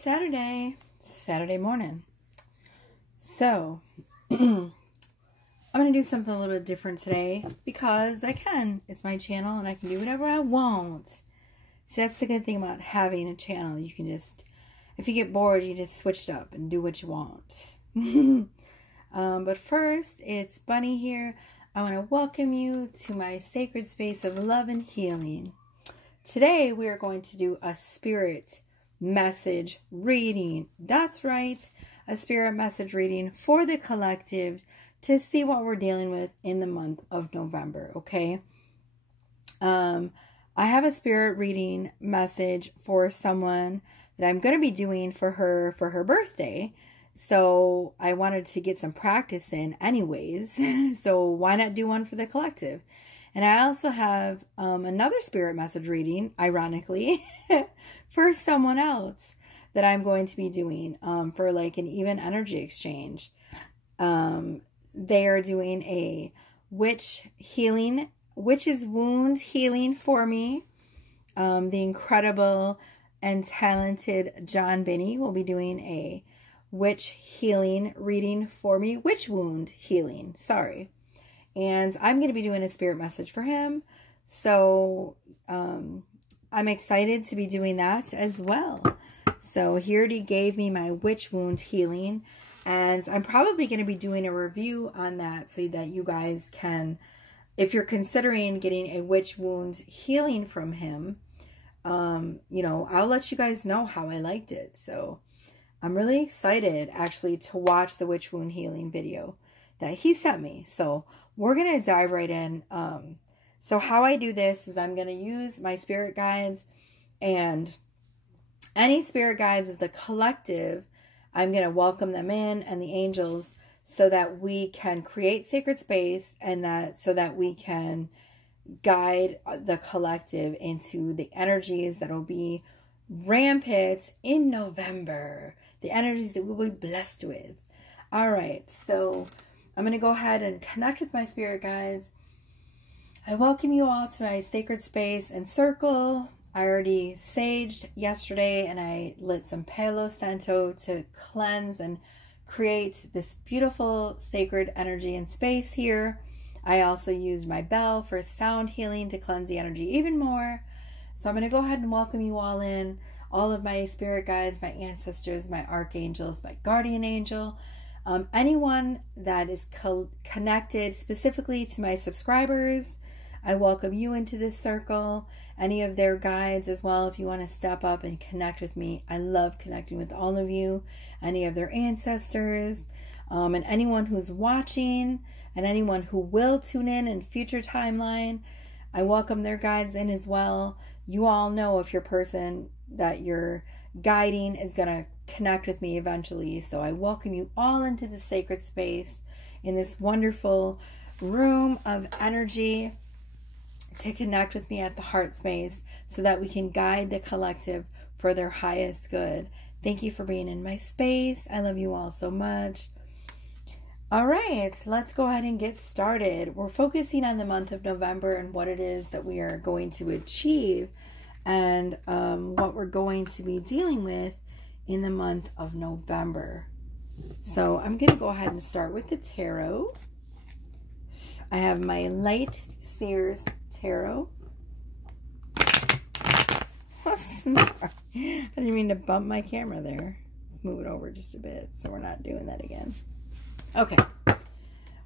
Saturday morning. So, I'm going to do something a little bit different today because I can. It's my channel and I can do whatever I want. See, that's the good thing about having a channel. You can just, if you get bored, you just switch it up and do what you want. But first, it's Bunny here. I want to welcome you to my sacred space of love and healing. Today, we are going to do a spirit message reading. That's right, a spirit message reading for the collective to see what we're dealing with in the month of November, okay? I have a spirit reading message for someone that I'm going to be doing for her birthday. So I wanted to get some practice in anyways. So why not do one for the collective? And I also have another spirit message reading, ironically, for someone else that I'm going to be doing for like an even energy exchange. They are doing a witch's wound healing for me. The incredible and talented John Binney will be doing a witch healing reading for me. Witch wound healing, sorry. And I'm going to be doing a spirit message for him. So I'm excited to be doing that as well. So he already gave me my witch wound healing. And I'm probably going to be doing a review on that so that you guys can, if you're considering getting a witch wound healing from him, you know, I'll let you guys know how I liked it. So I'm really excited actually to watch the witch wound healing video that he sent me. So we're going to dive right in. So how I do this is I'm going to use my spirit guides and any spirit guides of the collective. I'm going to welcome them in and the angels so that we can create sacred space and so that we can guide the collective into the energies that will be rampant in November. The energies that we'll be blessed with. All right, so I'm going to go ahead and connect with my spirit guides. I welcome you all to my sacred space and circle. I already saged yesterday and I lit some Palo Santo to cleanse and create this beautiful sacred energy and space here. I also used my bell for sound healing to cleanse the energy even more. So I'm going to go ahead and welcome you all in. All of my spirit guides, my ancestors, my archangels, my guardian angel, anyone that is connected specifically to my subscribers, I welcome you into this circle. Any of their guides as well, if you want to step up and connect with me. I love connecting with all of you, any of their ancestors, and anyone who's watching, and anyone who will tune in future timeline. I welcome their guides in as well. You all know if your person that you're guiding is going to connect with me eventually. So I welcome you all into the sacred space in this wonderful room of energy to connect with me at the heart space so that we can guide the collective for their highest good. Thank you for being in my space. I love you all so much. All right, let's go ahead and get started. We're focusing on the month of November and what it is that we are going to achieve and what we're going to be dealing with in the month of November. So I'm going to go ahead and start with the tarot. I have my Light Seers Tarot. Whoops, I'm sorry. I didn't mean to bump my camera there. Let's move it over just a bit so we're not doing that again. Okay.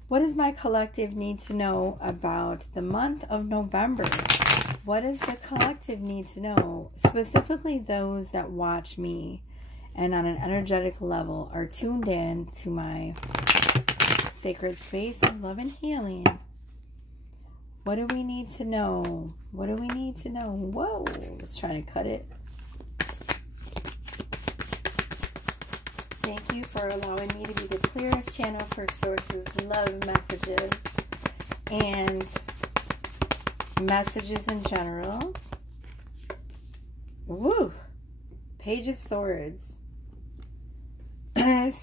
What does my collective need to know about the month of November? What does the collective need to know? Specifically those that watch me and on an energetic level are tuned in to my sacred space of love and healing. What do we need to know? What do we need to know? Whoa, I was trying to cut it. Thank you for allowing me to be the clearest channel for sources, love messages, and messages in general. Woo! Page of Swords.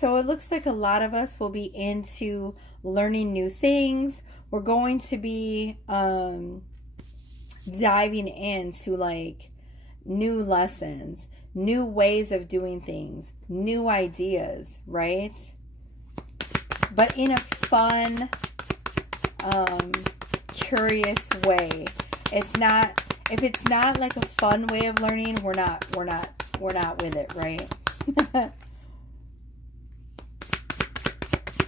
So it looks like a lot of us will be into learning new things. We're going to be diving into like new lessons, new ways of doing things, new ideas, right? But in a fun, curious way. It's not, if it's not like a fun way of learning, we're not with it, right?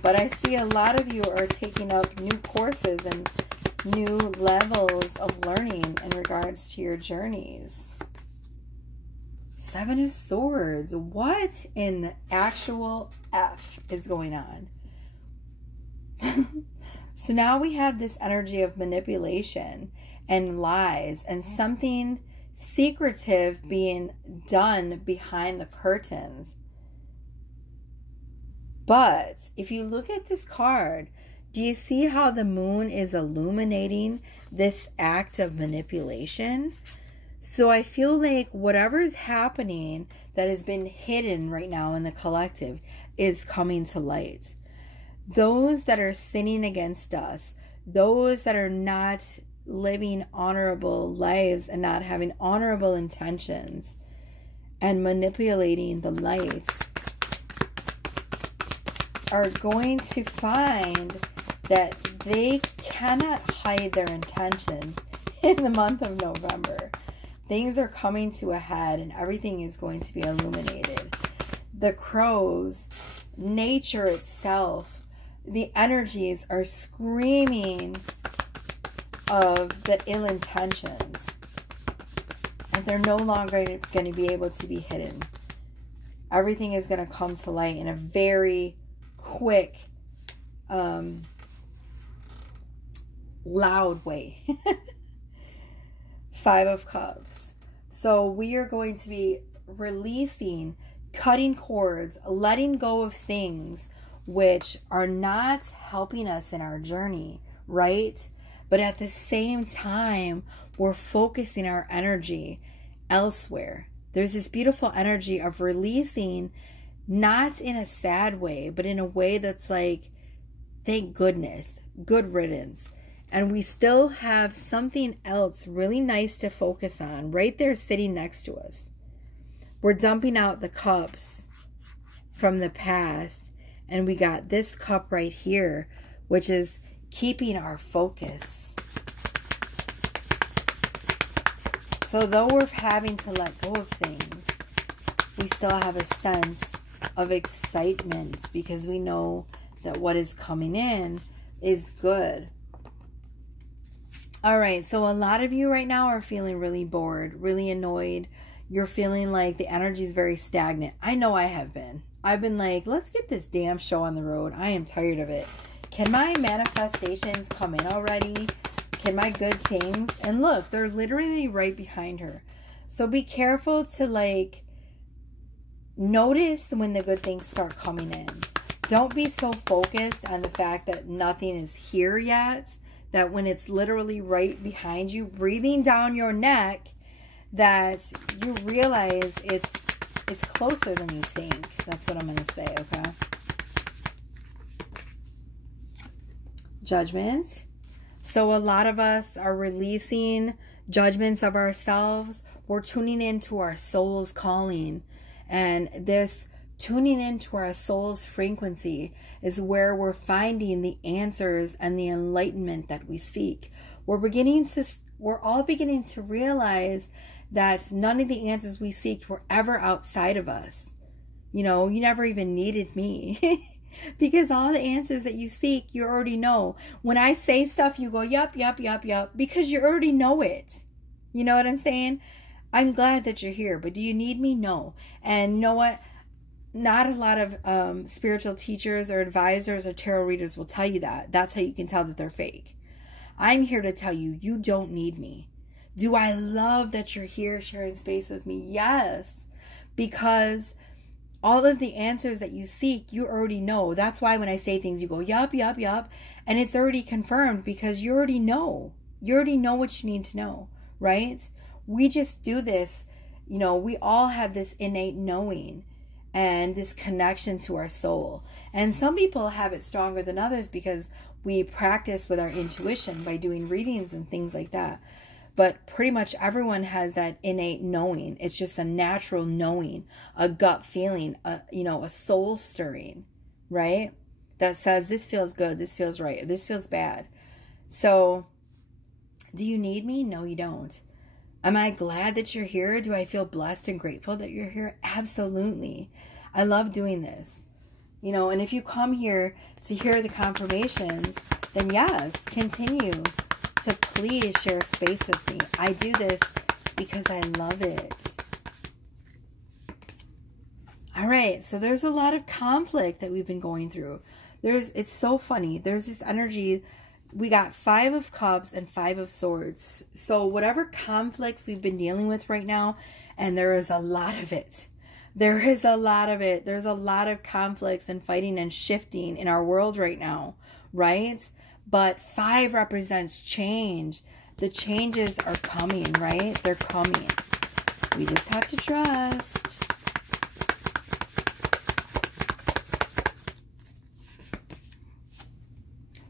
But I see a lot of you are taking up new courses and new levels of learning in regards to your journeys. Seven of Swords. What in the actual F is going on? So now we have this energy of manipulation and lies and something secretive being done behind the curtains. But if you look at this card, do you see how the moon is illuminating this act of manipulation? So I feel like whatever is happening that has been hidden right now in the collective is coming to light. Those that are sinning against us, those that are not living honorable lives and not having honorable intentions and manipulating the light, are going to find that they cannot hide their intentions in the month of November. Things are coming to a head and everything is going to be illuminated. The crows, nature itself, the energies are screaming of the ill intentions. And they're no longer going to be able to be hidden. Everything is going to come to light in a very quick, loud way. Five of Cups. So we are going to be releasing, cutting cords, letting go of things which are not helping us in our journey, right? But at the same time, we're focusing our energy elsewhere. There's this beautiful energy of releasing, not in a sad way, but in a way that's like, thank goodness, good riddance. And we still have something else really nice to focus on right there sitting next to us. We're dumping out the cups from the past. And we got this cup right here, which is keeping our focus. So though we're having to let go of things, we still have a sense of excitement because we know that what is coming in is good. All right, so a lot of you right now are feeling really bored, really annoyed. You're feeling like the energy is very stagnant. I know I have been. I've been like, let's get this damn show on the road. I am tired of it. Can my manifestations come in already? Can my good things? And look, they're literally right behind her. So be careful to like notice when the good things start coming in. Don't be so focused on the fact that nothing is here yet, that when it's literally right behind you, breathing down your neck, that you realize it's closer than you think. That's what I'm going to say, okay? Judgment. So a lot of us are releasing judgments of ourselves. We're tuning into our soul's calling. And this tuning into our soul's frequency is where we're finding the answers and the enlightenment that we seek. We're all beginning to realize that none of the answers we seeked were ever outside of us. You know, you never even needed me. Because all the answers that you seek, you already know. When I say stuff, you go, yup, yup, yup, yup, because you already know it. You know what I'm saying? I'm glad that you're here, but do you need me? No. And you know what? Not a lot of spiritual teachers or advisors or tarot readers will tell you that. That's how you can tell that they're fake. I'm here to tell you, you don't need me. Do I love that you're here sharing space with me? Yes, because all of the answers that you seek, you already know. That's why when I say things, you go, yup, yup, yup. And it's already confirmed because you already know. You already know what you need to know, right? We just do this, you know, we all have this innate knowing and this connection to our soul. And some people have it stronger than others because we practice with our intuition by doing readings and things like that. But pretty much everyone has that innate knowing. It's just a natural knowing, a gut feeling, a soul stirring, right? That says this feels good, this feels right, this feels bad. So, do you need me? No, you don't. Am I glad that you're here? Do I feel blessed and grateful that you're here? Absolutely. I love doing this. And if you come here to hear the confirmations, then yes, continue to please share space with me. I do this because I love it. All right, so there's a lot of conflict that we've been going through. It's so funny. There's this energy. We got 5 of Cups and 5 of Swords. So whatever conflicts we've been dealing with right now, and there is a lot of it. There is a lot of it. There's a lot of conflicts and fighting and shifting in our world right now, right? But 5 represents change. The changes are coming, right? They're coming. We just have to trust.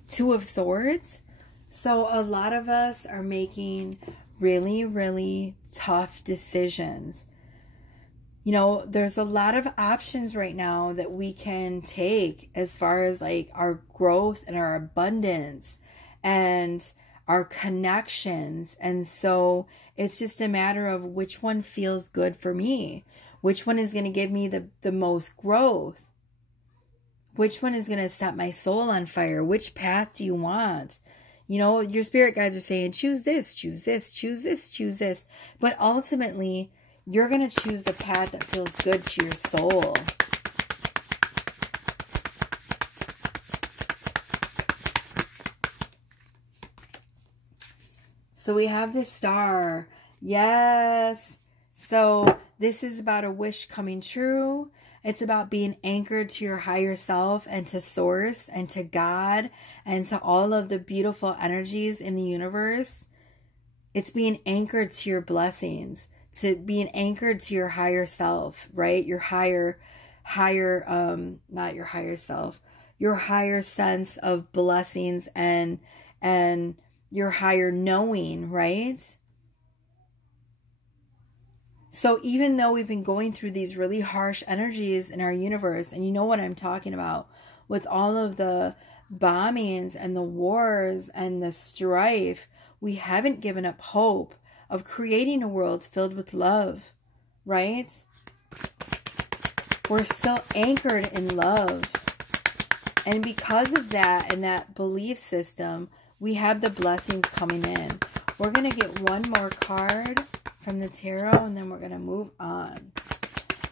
Two of Swords. So a lot of us are making really, really tough decisions. There's a lot of options right now that we can take as far as like our growth and our abundance and our connections. And so it's just a matter of which one feels good for me. Which one is going to give me the most growth? Which one is going to set my soul on fire? Which path do you want? Your spirit guides are saying, choose this, choose this, choose this, choose this. But ultimately, you're going to choose the path that feels good to your soul. So we have the Star. Yes. So this is about a wish coming true. It's about being anchored to your higher self and to Source and to God and to all of the beautiful energies in the universe. It's being anchored to your blessings, to being anchored to your higher self, right? Your not your higher self, your higher sense of blessings and your higher knowing, right? So even though we've been going through these really harsh energies in our universe, and you know what I'm talking about, with all of the bombings and the wars and the strife, we haven't given up hope of creating a world filled with love, right? We're still anchored in love. And because of that and that belief system, we have the blessings coming in. We're going to get one more card from the tarot, and then we're going to move on.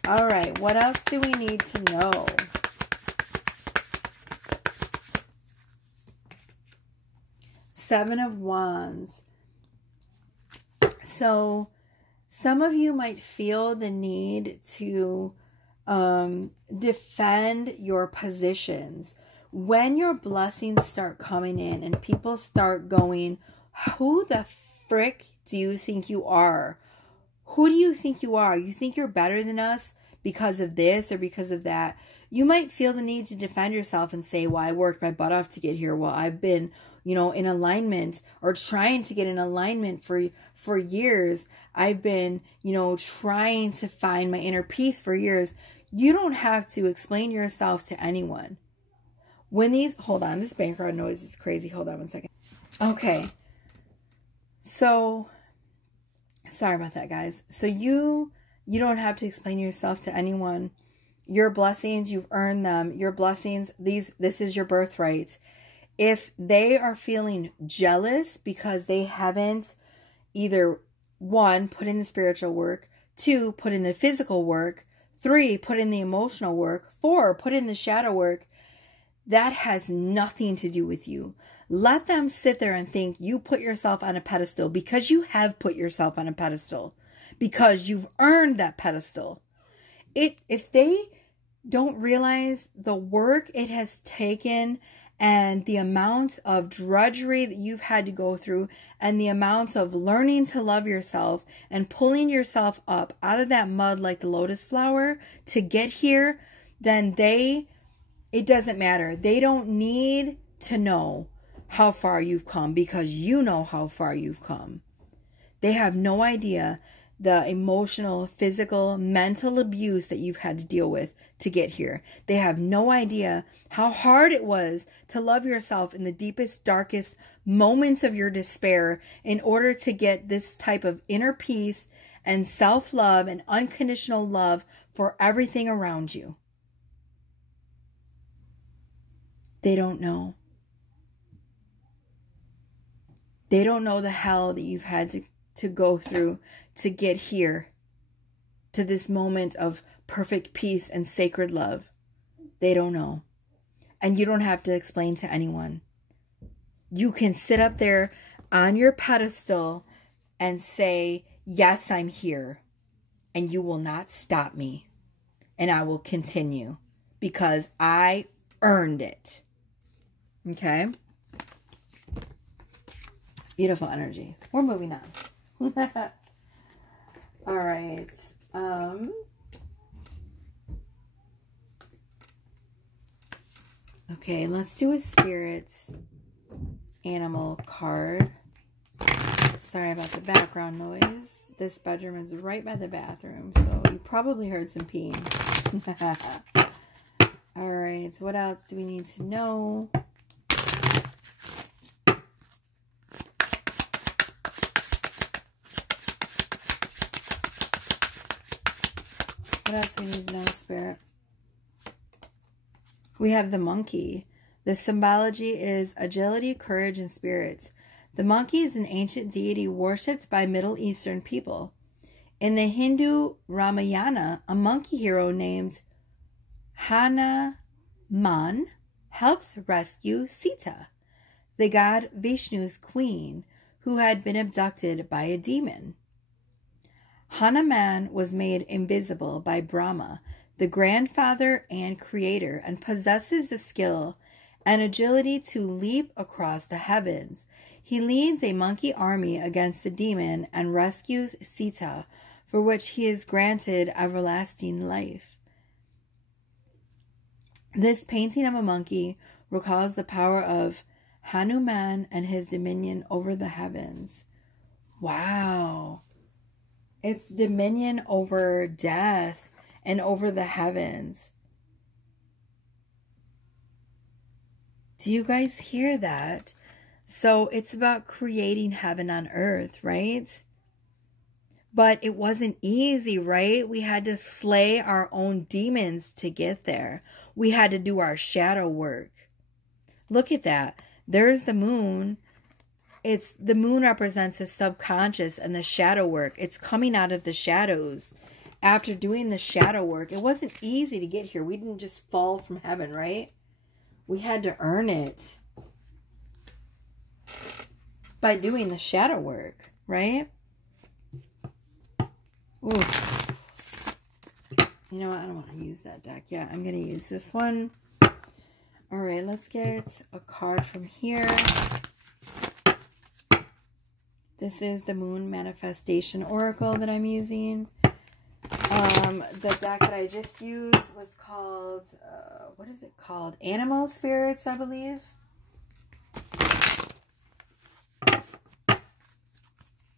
All right, what else do we need to know? Seven of Wands. So some of you might feel the need to defend your positions. When your blessings start coming in and people start going, who the frick do you think you are? Who do you think you are? You think you're better than us because of this or because of that? You might feel the need to defend yourself and say, well, I worked my butt off to get here. Well, I've been, in alignment or trying to get in alignment for years. I've been, trying to find my inner peace for years. You don't have to explain yourself to anyone. Hold on, this background noise is crazy. Hold on one second. Okay. So, sorry about that, guys. So you don't have to explain yourself to anyone. Your blessings, you've earned them. Your blessings, this is your birthright. If they are feeling jealous because they haven't either, 1, put in the spiritual work, 2, put in the physical work, 3, put in the emotional work, 4, put in the shadow work, that has nothing to do with you. Let them sit there and think you put yourself on a pedestal, because you have put yourself on a pedestal, because you've earned that pedestal. If they don't realize the work it has taken and the amount of drudgery that you've had to go through and the amount of learning to love yourself and pulling yourself up out of that mud like the lotus flower to get here, then it doesn't matter. They don't need to know how far you've come, because you know how far you've come. They have no idea the emotional, physical, mental abuse that you've had to deal with to get here. They have no idea how hard it was to love yourself in the deepest, darkest moments of your despair in order to get this type of inner peace and self-love and unconditional love for everything around you. They don't know. They don't know the hell that you've had to go through to get here, to this moment of perfect peace and sacred love. They don't know. And you don't have to explain to anyone. You can sit up there on your pedestal and say, yes, I'm here. And you will not stop me. And I will continue because I earned it. Okay? Beautiful energy. We're moving on. All right. Okay, let's do a spirit animal card. Sorry about the background noise. This bedroom is right by the bathroom, so you probably heard some peeing. All right, so what else do we need to know? What else do we need to know, Spirit? We have the monkey. The symbology is agility, courage, and spirit. The monkey is an ancient deity worshipped by Middle Eastern people. In the Hindu Ramayana, a monkey hero named Hanuman helps rescue Sita, the god Vishnu's queen, who had been abducted by a demon. Hanuman was made invisible by Brahma, the grandfather and creator, and possesses the skill and agility to leap across the heavens. He leads a monkey army against the demon and rescues Sita, for which he is granted everlasting life. This painting of a monkey recalls the power of Hanuman and his dominion over the heavens. Wow. It's dominion over death and over the heavens. Do you guys hear that? So it's about creating heaven on earth, right? But it wasn't easy, right? We had to slay our own demons to get there. We had to do our shadow work. Look at that. There's the moon. The moon represents the subconscious and the shadow work. It's coming out of the shadows. After doing the shadow work, it wasn't easy to get here. We didn't just fall from heaven, right? We had to earn it by doing the shadow work, right? Ooh. You know what? I don't want to use that deck yet. I'm going to use this one. All right, let's get a card from here. This is the Moon Manifestation Oracle that I'm using. The deck that I just used was called, what is it called? Animal Spirits, I believe.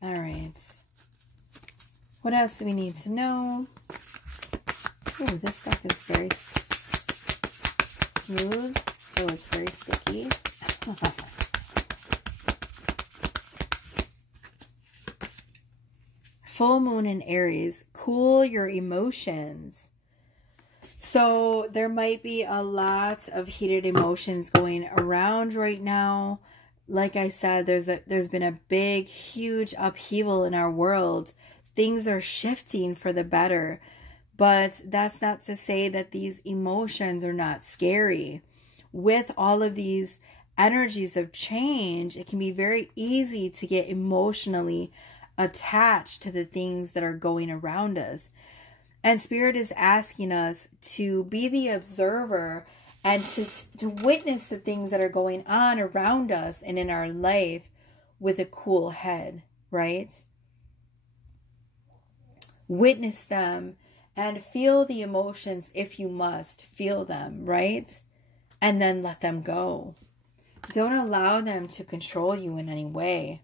All right. What else do we need to know? Oh, this stuff is very smooth, so it's very sticky. Full moon in Aries, cool your emotions. So there might be a lot of heated emotions going around right now. Like I said, there's been a big, huge upheaval in our world. Things are shifting for the better. But that's not to say that these emotions are not scary. With all of these energies of change, it can be very easy to get emotionally attached to the things that are going around us. And Spirit is asking us to be the observer and to witness the things that are going on around us and in our life with a cool head, right? Witness them and feel the emotions if you must. Feel them, right? And then let them go. Don't allow them to control you in any way.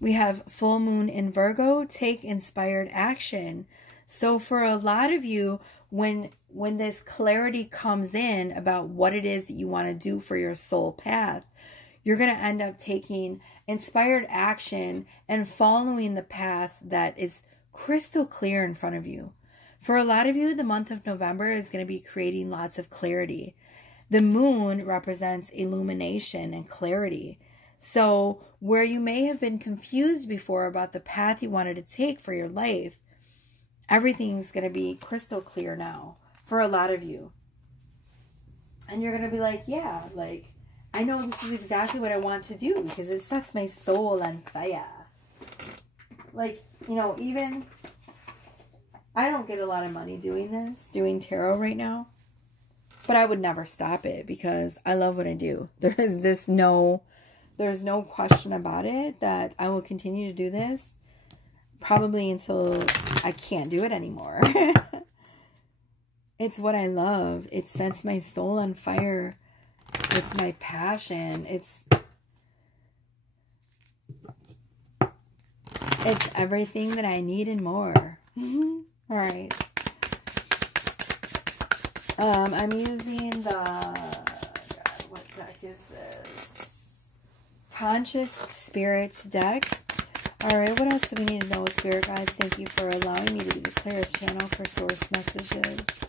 We have full moon in Virgo, take inspired action. So for a lot of you, when this clarity comes in about what it is that you want to do for your soul path, you're going to end up taking inspired action and following the path that is crystal clear in front of you. For a lot of you, the month of November is going to be creating lots of clarity. The moon represents illumination and clarity. So where you may have been confused before about the path you wanted to take for your life, everything's going to be crystal clear now for a lot of you. And you're going to be like, yeah, like, I know this is exactly what I want to do because it sets my soul on fire. Like, you know, even, I don't get a lot of money doing tarot right now. But I would never stop it because I love what I do. There's no question about it that I will continue to do this probably until I can't do it anymore. It's what I love. It sets my soul on fire. It's my passion. It's everything that I need and more. All right. I'm using what deck is this? Conscious Spirits deck. Alright, what else do we need to know, Spirit Guides? Thank you for allowing me to be the clearest channel for source messages.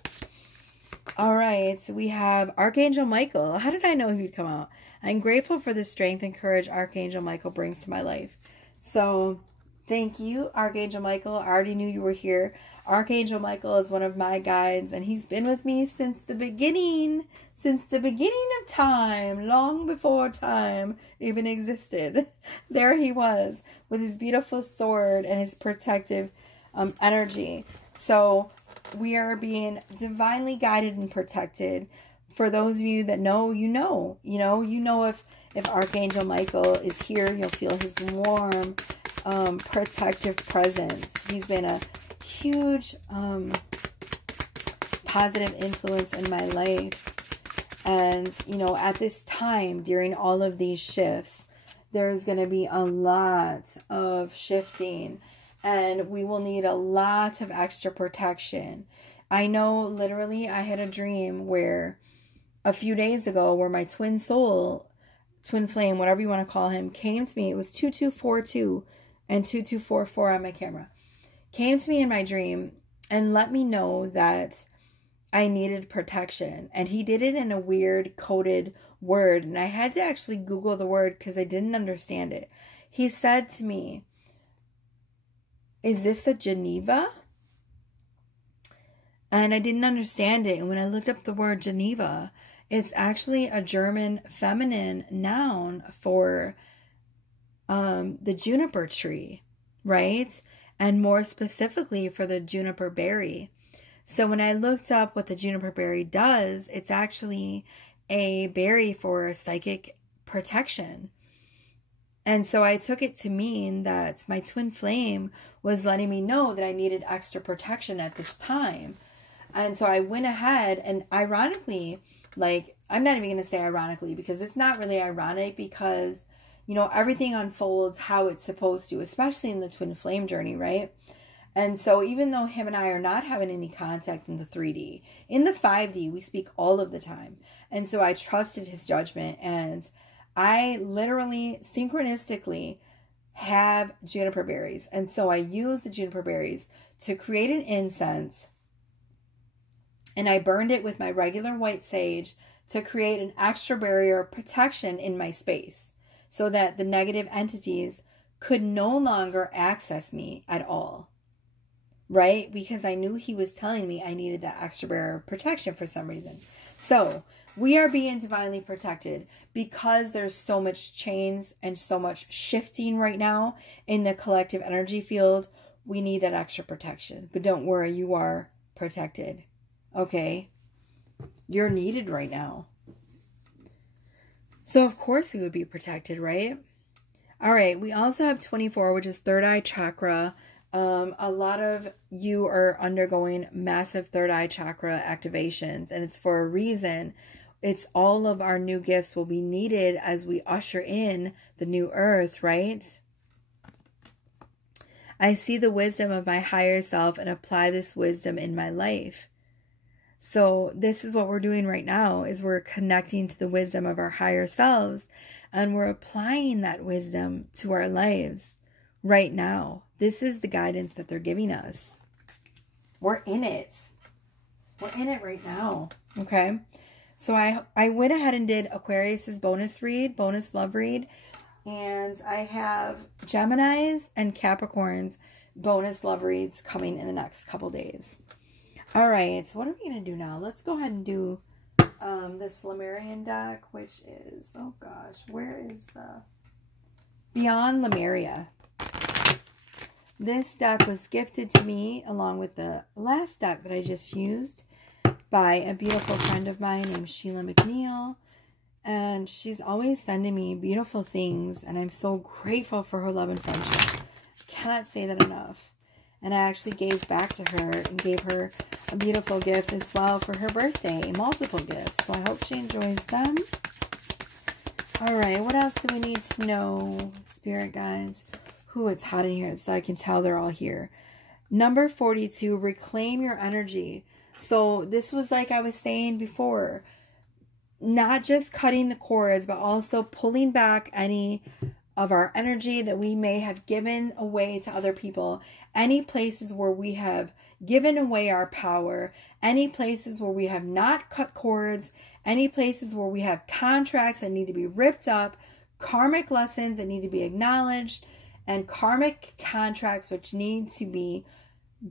Alright, so we have Archangel Michael. How did I know he would come out? I'm grateful for the strength and courage Archangel Michael brings to my life. So, thank you, Archangel Michael. I already knew you were here. Archangel Michael is one of my guides, and he's been with me since the beginning of time, long before time even existed. There he was, with his beautiful sword and his protective energy. So we are being divinely guided and protected. For those of you that know, you know if Archangel Michael is here, you'll feel his warm, protective presence. He's been a huge positive influence in my life. And, you know, at this time, during all of these shifts, there's going to be a lot of shifting. And we will need a lot of extra protection. I know, literally, I had a dream where a few days ago where my twin soul, twin flame, whatever you want to call him, came to me. It was 2242 and 2244 on my camera. Came to me in my dream and let me know that I needed protection. And he did it in a weird coded word. And I had to actually Google the word because I didn't understand it. He said to me, "Is this a Geneva?" And I didn't understand it. And when I looked up the word Geneva, it's actually a German feminine noun for the juniper tree, right? And more specifically for the juniper berry. So when I looked up what the juniper berry does, it's actually a berry for psychic protection. And so I took it to mean that my twin flame was letting me know that I needed extra protection at this time. And so I went ahead and ironically, like, I'm not even going to say ironically because it's not really ironic because, you know, everything unfolds how it's supposed to, especially in the twin flame journey, right? And so even though him and I are not having any contact in the 3D, in the 5D, we speak all of the time. And so I trusted his judgment, and I literally synchronistically have juniper berries. And so I use the juniper berries to create an incense, and I burned it with my regular white sage to create an extra barrier of protection in my space so that the negative entities could no longer access me at all. Right? Because I knew he was telling me I needed that extra barrier of protection for some reason. So we are being divinely protected because there's so much change and so much shifting right now in the collective energy field. We need that extra protection. But don't worry, you are protected. Okay? You're needed right now. So of course we would be protected, right? All right. We also have 24, which is third eye chakra. A lot of you are undergoing massive third eye chakra activations, and it's for a reason. It's all of our new gifts will be needed as we usher in the new earth, right? I see the wisdom of my higher self and apply this wisdom in my life. So this is what we're doing right now, is we're connecting to the wisdom of our higher selves, and we're applying that wisdom to our lives right now. This is the guidance that they're giving us. We're in it. We're in it right now. Okay. So I went ahead and did Aquarius's bonus love read. And I have Gemini's and Capricorn's bonus love reads coming in the next couple days. All right. So what are we going to do now? Let's go ahead and do this Lemurian deck, which is, oh gosh, where is the Beyond Lemuria? This deck was gifted to me along with the last deck that I just used by a beautiful friend of mine named Sheila McNeil. And she's always sending me beautiful things, and I'm so grateful for her love and friendship. I cannot say that enough. And I actually gave back to her and gave her a beautiful gift as well for her birthday, multiple gifts. So I hope she enjoys them. All right, what else do we need to know, spirit guides? Ooh, it's hot in here, so I can tell they're all here. Number 42, reclaim your energy. So this was like I was saying before, not just cutting the cords, but also pulling back any of our energy that we may have given away to other people. Any places where we have given away our power. Any places where we have not cut cords. Any places where we have contracts that need to be ripped up. Karmic lessons that need to be acknowledged. And karmic contracts which need to be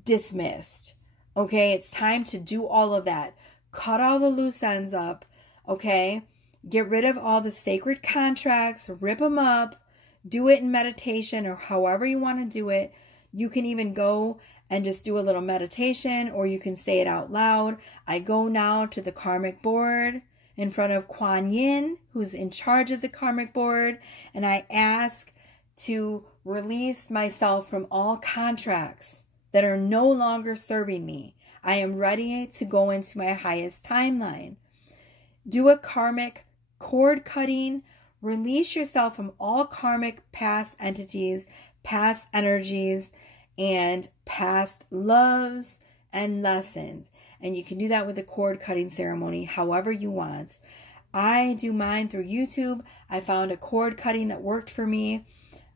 dismissed. Okay, it's time to do all of that. Cut all the loose ends up. Okay, get rid of all the sacred contracts, rip them up, do it in meditation or however you want to do it. You can even go and just do a little meditation, or you can say it out loud. I go now to the karmic board in front of Kuan Yin, who's in charge of the karmic board, and I ask to release myself from all contracts that are no longer serving me. I am ready to go into my highest timeline. Do a karmic cord cutting. Release yourself from all karmic past entities, past energies, and past loves and lessons. And you can do that with a cord cutting ceremony however you want. I do mine through YouTube. I found a cord cutting that worked for me.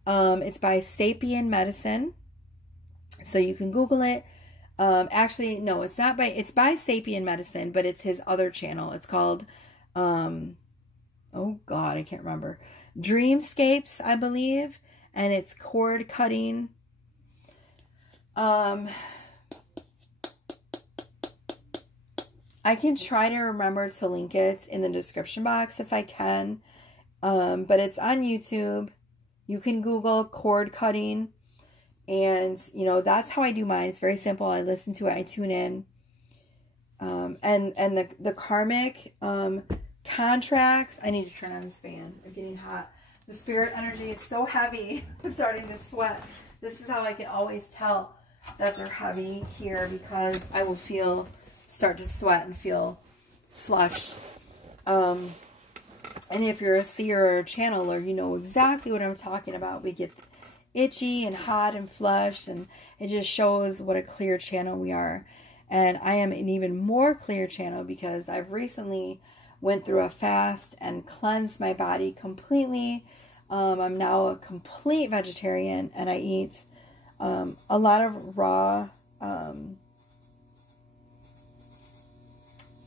It's by Sapien Medicine. So you can Google it. Actually, no, it's by Sapien Medicine, but it's his other channel. It's called, oh God, I can't remember. Dreamscapes, I believe. And it's cord cutting. I can try to remember to link it in the description box if I can. But it's on YouTube. You can Google cord cutting. And, you know, that's how I do mine. It's very simple. I listen to it. I tune in. And the karmic contracts. I need to turn on this fan. I'm getting hot. The spirit energy is so heavy. I'm starting to sweat. This is how I can always tell that they're heavy here, because I will start to sweat and feel flushed. And if you're a seer or a channeler, you know exactly what I'm talking about. We get itchy and hot and flushed, and it just shows what a clear channel we are. And I am an even more clear channel because I've recently went through a fast and cleansed my body completely. I'm now a complete vegetarian, and I eat a lot of raw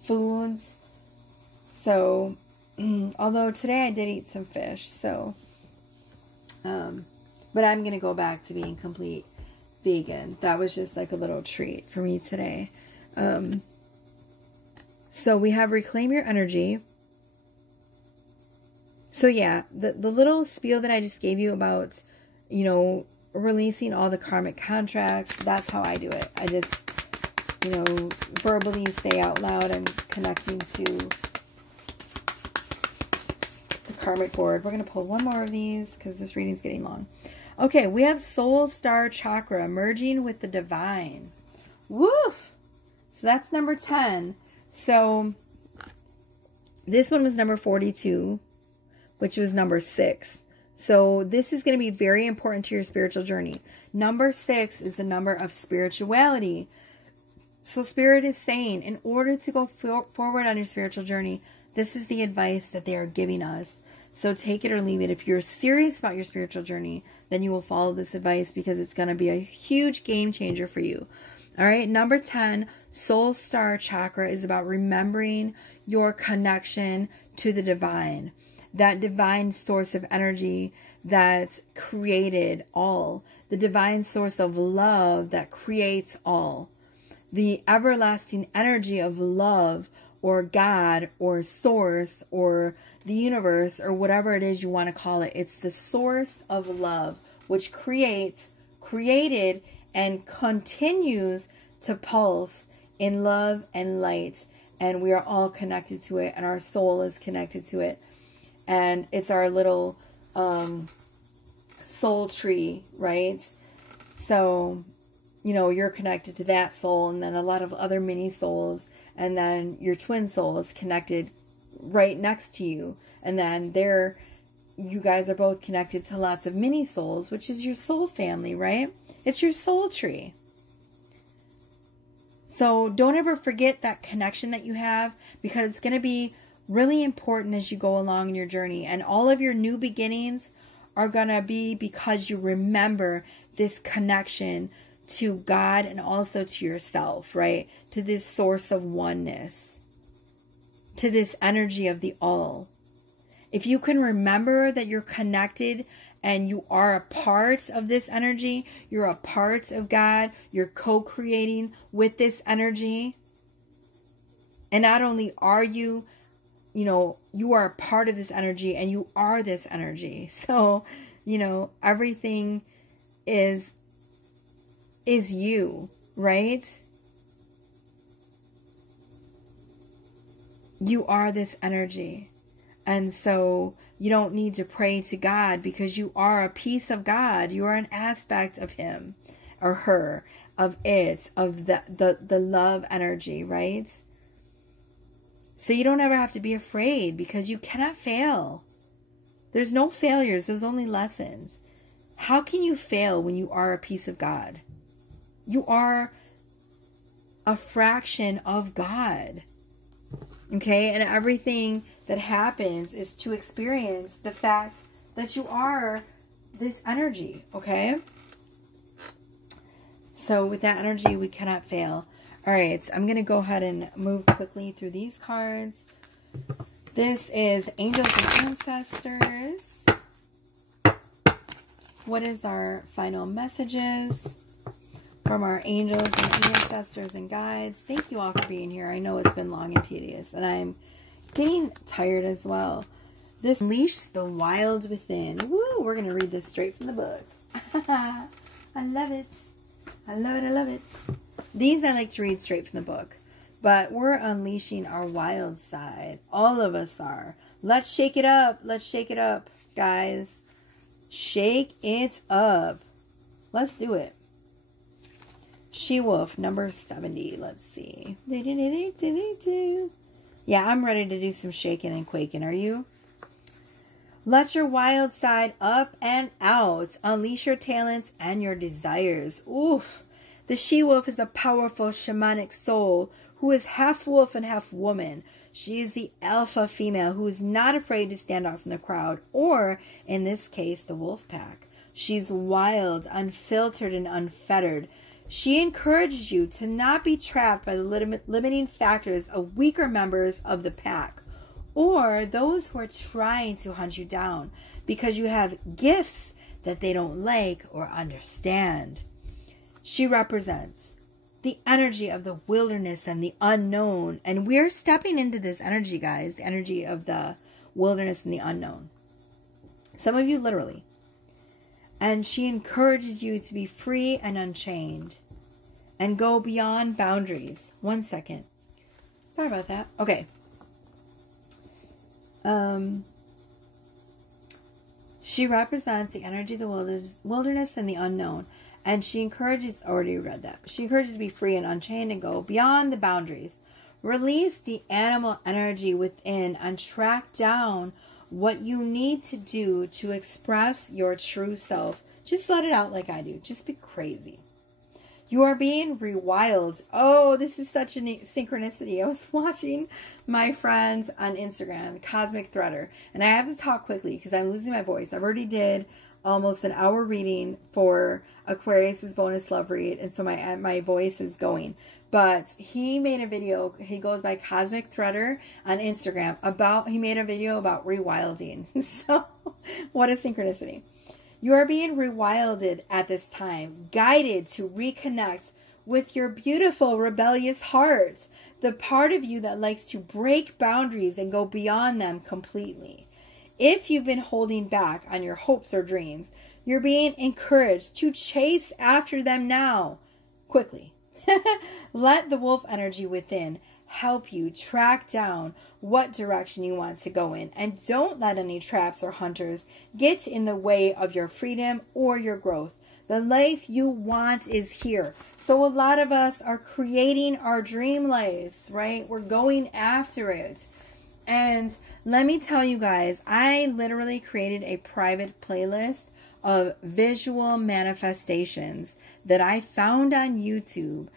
foods. So, although today I did eat some fish, so, but I'm going to go back to being complete vegan. That was just like a little treat for me today. So we have reclaim your energy. So yeah, the little spiel that I just gave you about, you know, releasing all the karmic contracts, that's how I do it. I just, you know, verbally say out loud, I'm connecting to the karmic board. We're going to pull one more of these because this reading's getting long. Okay, we have Soul Star Chakra, merging with the divine. Woof! So that's number 10. So this one was number 42, which was number 6. So this is going to be very important to your spiritual journey. Number 6 is the number of spirituality. So Spirit is saying, in order to go forward on your spiritual journey, this is the advice that they are giving us. So take it or leave it. If you're serious about your spiritual journey, then you will follow this advice, because it's going to be a huge game changer for you. All right. Number 10, Soul Star Chakra is about remembering your connection to the divine, that divine source of energy that created all, the divine source of love that creates all, the everlasting energy of love, or God, or source, or the universe, or whatever it is you want to call it. It's the source of love, which created, and continues to pulse in love and light. And we are all connected to it, and our soul is connected to it. And it's our little soul tree, right? So, you know, you're connected to that soul, and then a lot of other mini souls, and then your twin soul is connected right next to you. And then you guys are both connected to lots of mini souls, which is your soul family, right? It's your soul tree. So don't ever forget that connection that you have, because it's going to be really important as you go along in your journey. And all of your new beginnings are going to be because you remember this connection to God, and also to yourself, right? To this source of oneness, to this energy of the all. If you can remember that you're connected and you are a part of this energy, you're a part of God, you're co-creating with this energy. And not only are you, you are a part of this energy, and you are this energy. So, everything is you, right? You are this energy. And so you don't need to pray to God, because you are a piece of God. You are an aspect of him or her, of it, of the love energy, right? So you don't ever have to be afraid, because you cannot fail. There's no failures. There's only lessons. How can you fail when you are a piece of God? You are a fraction of God. Okay? And everything that happens is to experience the fact that you are this energy. Okay? So with that energy, we cannot fail. All right. So I'm going to go ahead and move quickly through these cards. This is Angels and Ancestors. What is our final messages from our angels and ancestors and guides? Thank you all for being here. I know it's been long and tedious, and I'm getting tired as well. This Unleash the Wild Within. Woo, we're going to read this straight from the book. I love it. I love it. I love it. These I like to read straight from the book. But we're unleashing our wild side. All of us are. Let's shake it up. Let's shake it up, guys. Shake it up. Let's do it. She-Wolf, number 70. Let's see. Yeah, I'm ready to do some shaking and quaking. Are you? Let your wild side up and out. Unleash your talents and your desires. Oof. The she-wolf is a powerful shamanic soul who is half wolf and half woman. She is the alpha female who is not afraid to stand out from the crowd, or, in this case, the wolf pack. She's wild, unfiltered, and unfettered. She encourages you to not be trapped by the limiting factors of weaker members of the pack, or those who are trying to hunt you down because you have gifts that they don't like or understand. She represents the energy of the wilderness and the unknown. And we're stepping into this energy, guys. The energy of the wilderness and the unknown. Some of you literally. And she encourages you to be free and unchained. And go beyond boundaries. 1 second. Sorry about that. Okay. She represents the energy of the wilderness and the unknown. And she encourages, already read that. She encourages to be free and unchained and go beyond the boundaries. Release the animal energy within and track down what you need to do to express your true self. Just let it out like I do. Just be crazy. You are being rewilded. Oh, this is such a synchronicity. I was watching my friends on Instagram, Cosmic Threader, and I have to talk quickly because I'm losing my voice. I've already did almost an hour reading for Aquarius's bonus love read, and so my voice is going. But he made a video. He goes by Cosmic Threader on Instagram he made a video about rewilding. So, what a synchronicity. You are being rewilded at this time, guided to reconnect with your beautiful, rebellious heart, the part of you that likes to break boundaries and go beyond them completely. If you've been holding back on your hopes or dreams, you're being encouraged to chase after them now, quickly. Let the wolf energy within help you track down what direction you want to go in, and don't let any traps or hunters get in the way of your freedom or your growth. The life you want is here. So a lot of us are creating our dream lives, right? We're going after it. And let me tell you guys, I literally created a private playlist of visual manifestations that I found on YouTube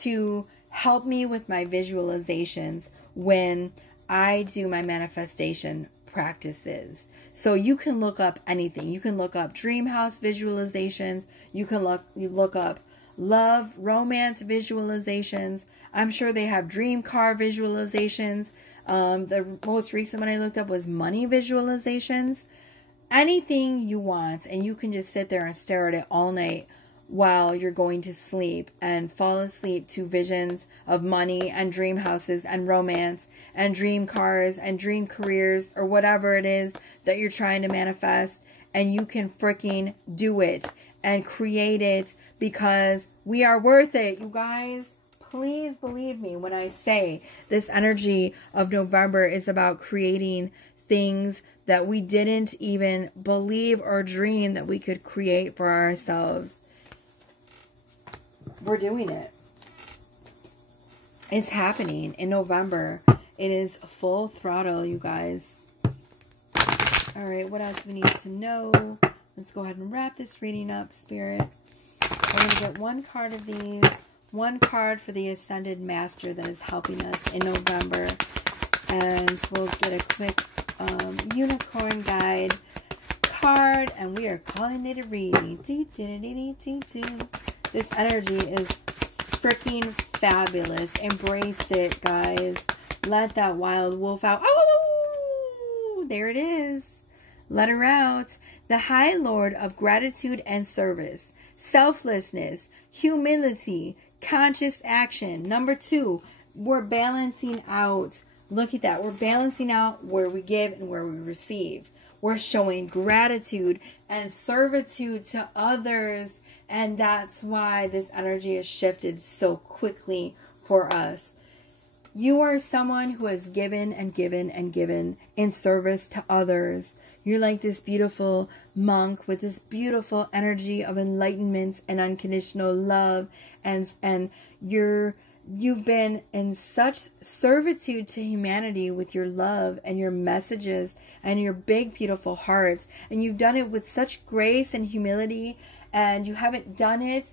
to help me with my visualizations when I do my manifestation practices. So you can look up anything. You can look up dream house visualizations. You can look up love, romance visualizations. I'm sure they have dream car visualizations. The most recent one I looked up was money visualizations. Anything you want, and you can just sit there and stare at it all night while you're going to sleep and fall asleep to visions of money and dream houses and romance and dream cars and dream careers or whatever it is that you're trying to manifest. And you can freaking do it and create it, because we are worth it, you guys. Please believe me when I say this energy of November is about creating things that we didn't even believe or dream that we could create for ourselves. We're doing it. It's happening in November. It is full throttle, you guys. All right, what else do we need to know? Let's go ahead and wrap this reading up, Spirit. We're going to get one card of these. One card for the Ascended Master that is helping us in November. And we'll get a quick unicorn guide card. And we are calling it a reading. This energy is freaking fabulous. Embrace it, guys. Let that wild wolf out. Oh, there it is. Let her out. The High Lord of Gratitude and Service. Selflessness. Humility. Conscious action. Number 2, we're balancing out. Look at that. We're balancing out where we give and where we receive. We're showing gratitude and servitude to others. And that's why this energy has shifted so quickly for us. You are someone who has given and given and given in service to others. You're like this beautiful monk with this beautiful energy of enlightenment and unconditional love. And you've been in such servitude to humanity with your love and your messages and your big, beautiful heart. And you've done it with such grace and humility. And you haven't done it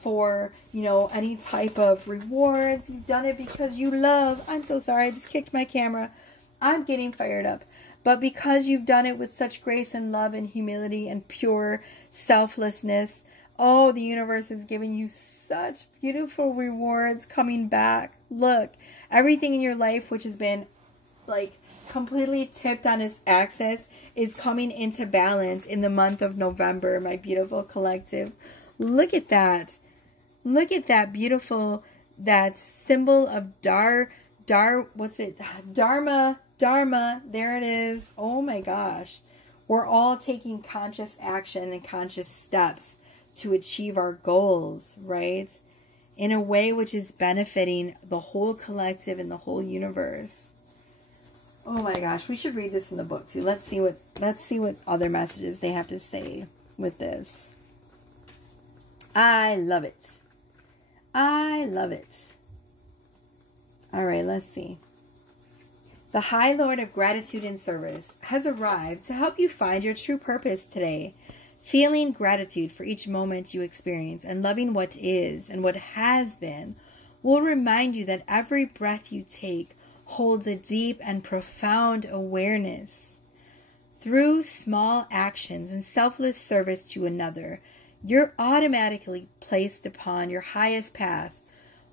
for, any type of rewards. You've done it because you love. I'm so sorry. I just kicked my camera. I'm getting fired up. But because you've done it with such grace and love and humility and pure selflessness, oh, the universe is giving you such beautiful rewards coming back. Look, everything in your life which has been like completely tipped on its axis is coming into balance in the month of November, my beautiful collective. Look at that. Look at that beautiful, that symbol of Dharma, there it is. Oh my gosh. We're all taking conscious action and conscious steps to achieve our goals, right? In a way which is benefiting the whole collective and the whole universe. Oh my gosh, we should read this from the book too. Let's see what other messages they have to say with this. I love it. I love it. All right, let's see. The High Lord of Gratitude and Service has arrived to help you find your true purpose today. Feeling gratitude for each moment you experience and loving what is and what has been will remind you that every breath you take holds a deep and profound awareness. Through small actions and selfless service to another, you're automatically placed upon your highest path,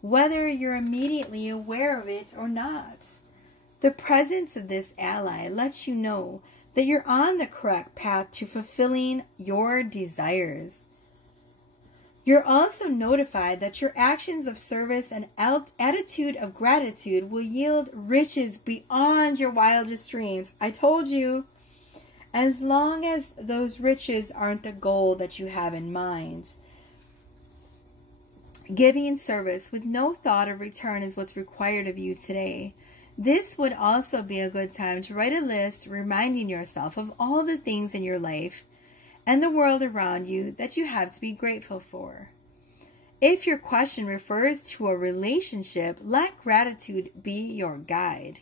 whether you're immediately aware of it or not. The presence of this ally lets you know that you're on the correct path to fulfilling your desires. You're also notified that your actions of service and attitude of gratitude will yield riches beyond your wildest dreams. I told you, as long as those riches aren't the goal that you have in mind. Giving service with no thought of return is what's required of you today. This would also be a good time to write a list reminding yourself of all the things in your life and the world around you that you have to be grateful for. If your question refers to a relationship, let gratitude be your guide.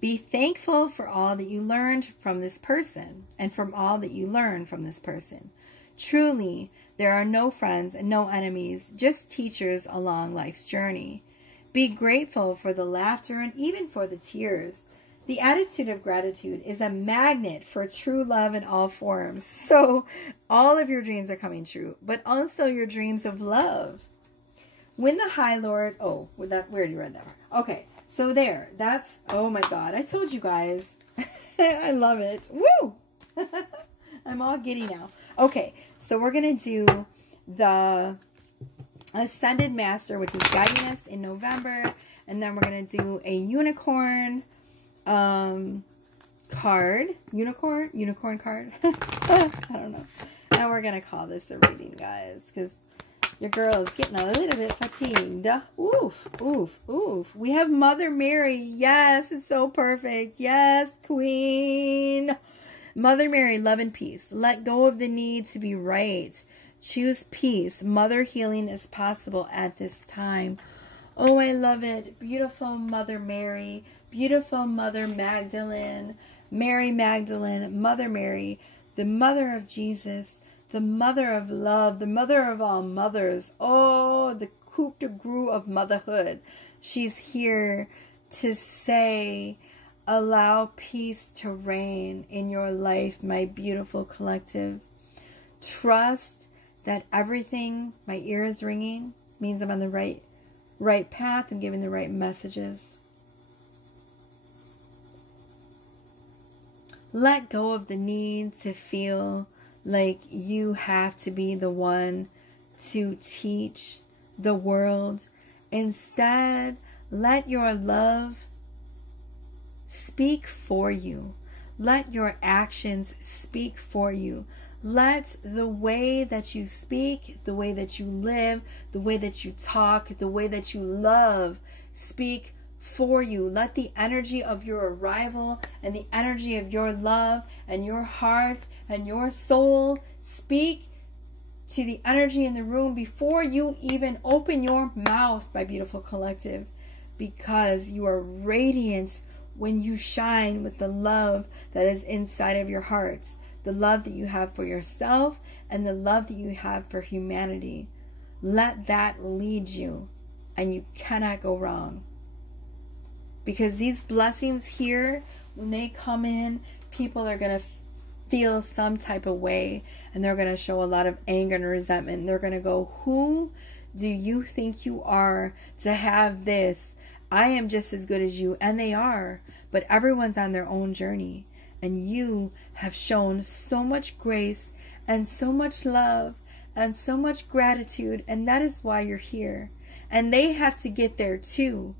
Be thankful for all that you learned from this person and from all that you learn from this person. Truly, there are no friends and no enemies, just teachers along life's journey. Be grateful for the laughter and even for the tears. The attitude of gratitude is a magnet for true love in all forms. So all of your dreams are coming true, but also your dreams of love. When the High Lord, we already read that. Okay, so that's, oh my God, I told you guys. I love it. Woo! I'm all giddy now. Okay, so we're going to do the Ascended Master, which is guiding us in November. And then we're going to do a unicorn card. Unicorn card. I don't know. And we're going to call this a reading, guys, because your girl is getting a little bit fatigued. Oof, oof, oof. We have Mother Mary. Yes, it's so perfect. Yes, Queen. Mother Mary, love and peace. Let go of the need to be right. Choose peace. Mother healing is possible at this time. Oh, I love it. Beautiful Mother Mary. Beautiful Mother Magdalene. Mary Magdalene. Mother Mary. The mother of Jesus. The mother of love. The mother of all mothers. Oh, the coup de grace of motherhood. She's here to say, allow peace to reign in your life, my beautiful collective. Trust that everything, my ear is ringing, means I'm on the right path and giving the right messages. Let go of the need to feel like you have to be the one to teach the world. Instead, let your love speak for you. Let your actions speak for you. Let the way that you speak, the way that you live, the way that you talk, the way that you love speak for you. Let the energy of your arrival and the energy of your love and your heart and your soul speak to the energy in the room before you even open your mouth, my beautiful collective, because you are radiant when you shine with the love that is inside of your heart. The love that you have for yourself and the love that you have for humanity. Let that lead you, and you cannot go wrong. Because these blessings here, when they come in, people are going to feel some type of way, and they're going to show a lot of anger and resentment. They're going to go, who do you think you are to have this? I am just as good as you. And they are. But everyone's on their own journey. And you have shown so much grace and so much love and so much gratitude. And that is why you're here. And they have to get there too.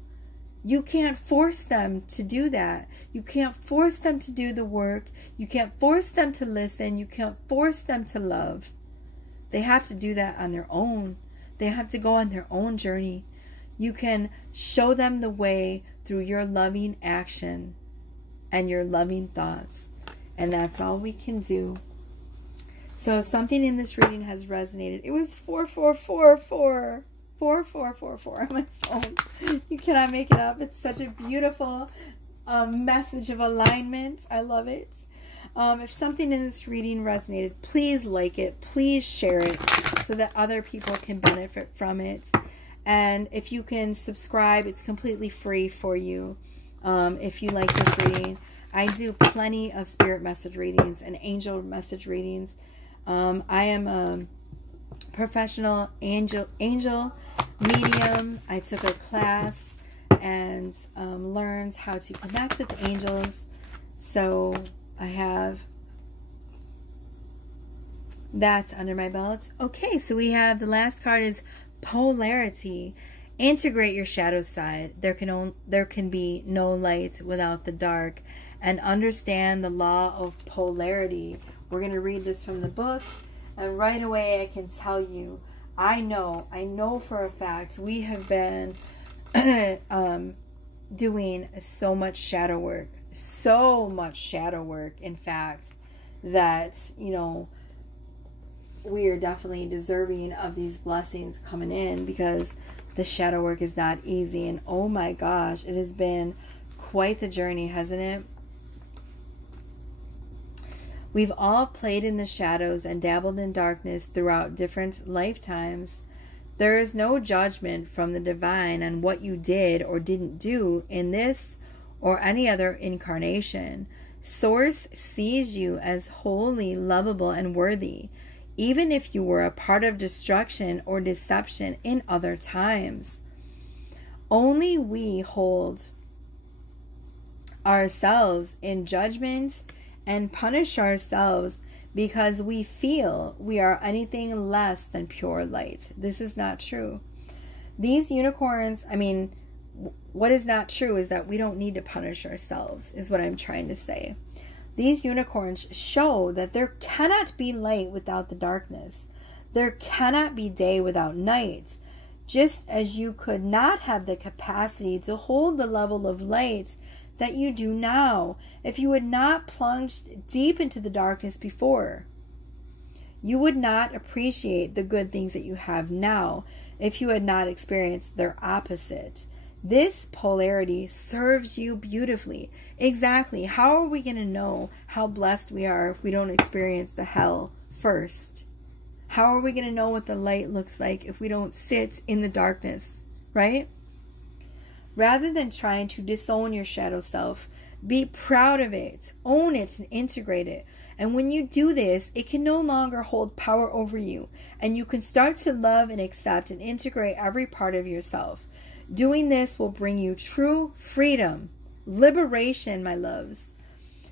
You can't force them to do that. You can't force them to do the work. You can't force them to listen. You can't force them to love. They have to do that on their own. They have to go on their own journey. You can show them the way through your loving action and your loving thoughts. And that's all we can do. So if something in this reading has resonated, it was 4444. 4444 on my phone. You cannot make it up. It's such a beautiful message of alignment. I love it. If something in this reading resonated, please like it. Please share it so that other people can benefit from it. And if you can subscribe, it's completely free for you. If you like this reading, I do plenty of spirit message readings and angel message readings. I am a professional angel medium. I took a class and learned how to connect with angels. So I have that under my belt. Okay, so we have the last card is Polarity. Integrate your shadow side. There can be no light without the dark. And understand the law of polarity. We're going to read this from the book. And right away I can tell you, I know for a fact we have been doing so much shadow work. So much shadow work, in fact, that, you know, we are definitely deserving of these blessings coming in, because the shadow work is not easy. And oh my gosh, it has been quite the journey, hasn't it? We've all played in the shadows and dabbled in darkness throughout different lifetimes. There is no judgment from the divine on what you did or didn't do in this or any other incarnation. Source sees you as holy, lovable, and worthy, even if you were a part of destruction or deception in other times. Only we hold ourselves in judgment and punish ourselves because we feel we are anything less than pure light. This is not true. These unicorns, I mean, what is not true is that we don't need to punish ourselves, is what I'm trying to say. These unicorns show that there cannot be light without the darkness. There cannot be day without night. Just as you could not have the capacity to hold the level of light that you do now if you had not plunged deep into the darkness before. You would not appreciate the good things that you have now if you had not experienced their opposite. This polarity serves you beautifully. Exactly. How are we going to know how blessed we are if we don't experience the hell first? How are we going to know what the light looks like if we don't sit in the darkness, right? Rather than trying to disown your shadow self, be proud of it, own it, and integrate it. And when you do this, it can no longer hold power over you, and you can start to love and accept and integrate every part of yourself. Doing this will bring you true freedom, liberation, my loves.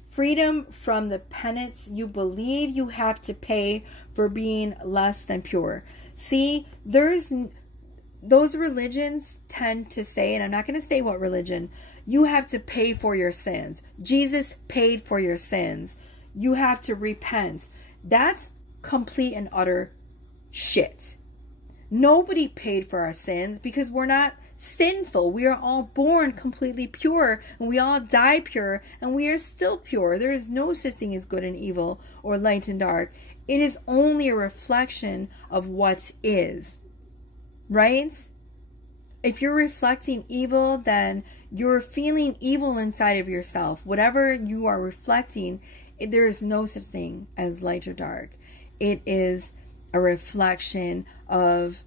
Freedom from the penance you believe you have to pay for being less than pure. See, those religions tend to say, and I'm not going to say what religion, you have to pay for your sins. Jesus paid for your sins. You have to repent. That's complete and utter shit. Nobody paid for our sins because we're not sinful. We are all born completely pure, and we all die pure, and we are still pure. There is no such thing as good and evil or light and dark. It is only a reflection of what is. Right? If you're reflecting evil, then you're feeling evil inside of yourself. Whatever you are reflecting, there is no such thing as light or dark. It is a reflection of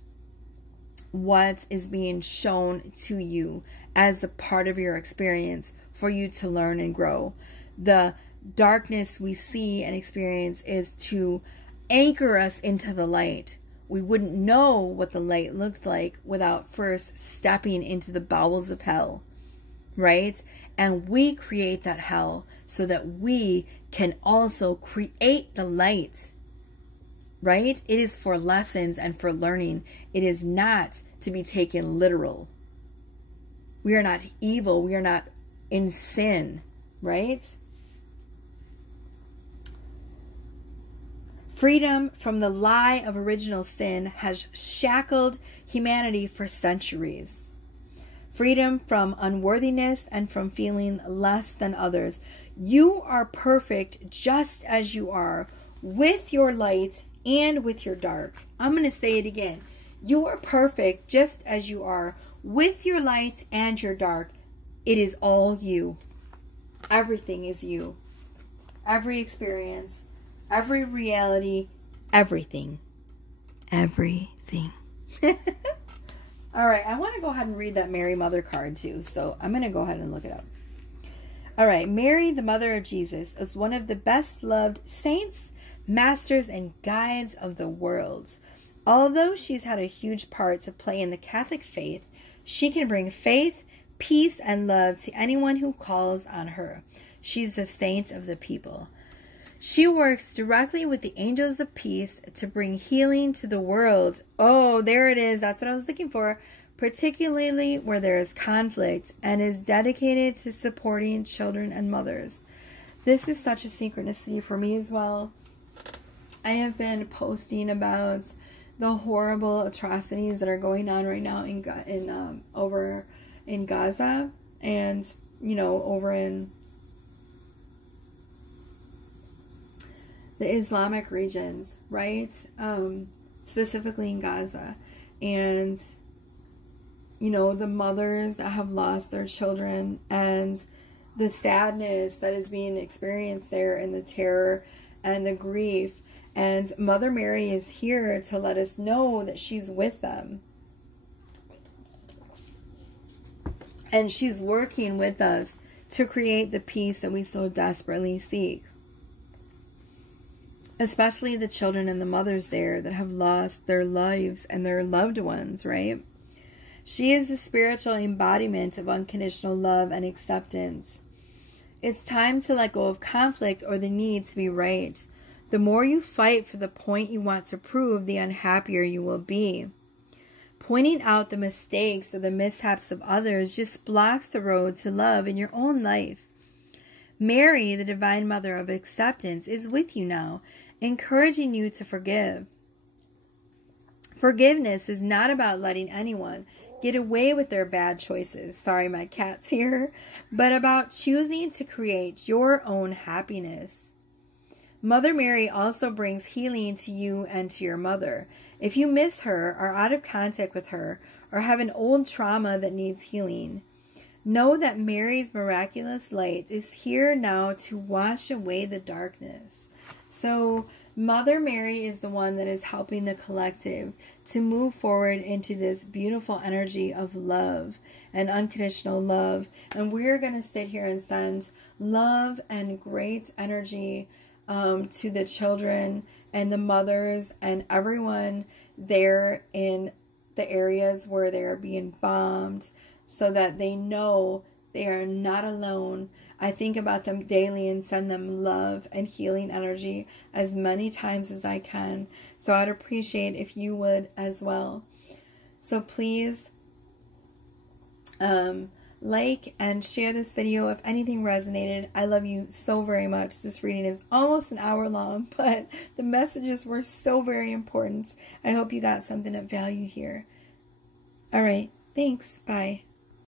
what is being shown to you as a part of your experience for you to learn and grow. The darkness we see and experience is to anchor us into the light. We wouldn't know what the light looked like without first stepping into the bowels of hell, right? And we create that hell so that we can also create the light, right? It is for lessons and for learning. It is not to be taken literal. We are not evil. We are not in sin, right? Freedom from the lie of original sin has shackled humanity for centuries. Freedom from unworthiness and from feeling less than others. You are perfect just as you are, with your light and with your dark. I'm going to say it again. You are perfect just as you are, with your light and your dark. It is all you. Everything is you. every experience, every reality, everything. Everything. All right, I want to go ahead and read that Mary Mother card too, so I'm going to go ahead and look it up. All right, Mary, the Mother of Jesus, is one of the best loved saints, masters, and guides of the world. Although she's had a huge part to play in the Catholic faith, she can bring faith, peace, and love to anyone who calls on her. She's the saint of the people. She works directly with the angels of peace to bring healing to the world. Oh, there it is. That's what I was looking for. Particularly where there is conflict, and is dedicated to supporting children and mothers. This is such a synchronicity for me as well. I have been posting about the horrible atrocities that are going on right now over in Gaza, and over in the Islamic regions, right? Specifically in Gaza. And, the mothers that have lost their children, and the sadness that is being experienced there, and the terror and the grief. And Mother Mary is here to let us know that she's with them. And she's working with us to create the peace that we so desperately seek. Especially the children and the mothers there that have lost their lives and their loved ones, right? She is the spiritual embodiment of unconditional love and acceptance. It's time to let go of conflict or the need to be right. The more you fight for the point you want to prove, the unhappier you will be. Pointing out the mistakes or the mishaps of others just blocks the road to love in your own life. Mary, the Divine Mother of Acceptance, is with you now, encouraging you to forgive. Forgiveness is not about letting anyone get away with their bad choices. Sorry, my cat's here. But about choosing to create your own happiness. Mother Mary also brings healing to you and to your mother. If you miss her, are out of contact with her, or have an old trauma that needs healing, know that Mary's miraculous light is here now to wash away the darkness. So Mother Mary is the one that is helping the collective to move forward into this beautiful energy of love and unconditional love. And we're going to sit here and send love and great energy to the children and the mothers and everyone there in the areas where they are being bombed, so that they know they are not alone. I think about them daily and send them love and healing energy as many times as I can. So I'd appreciate if you would as well. So please like and share this video if anything resonated. I love you so very much. This reading is almost an hour long, but the messages were so very important. I hope you got something of value here. All right. Thanks. Bye.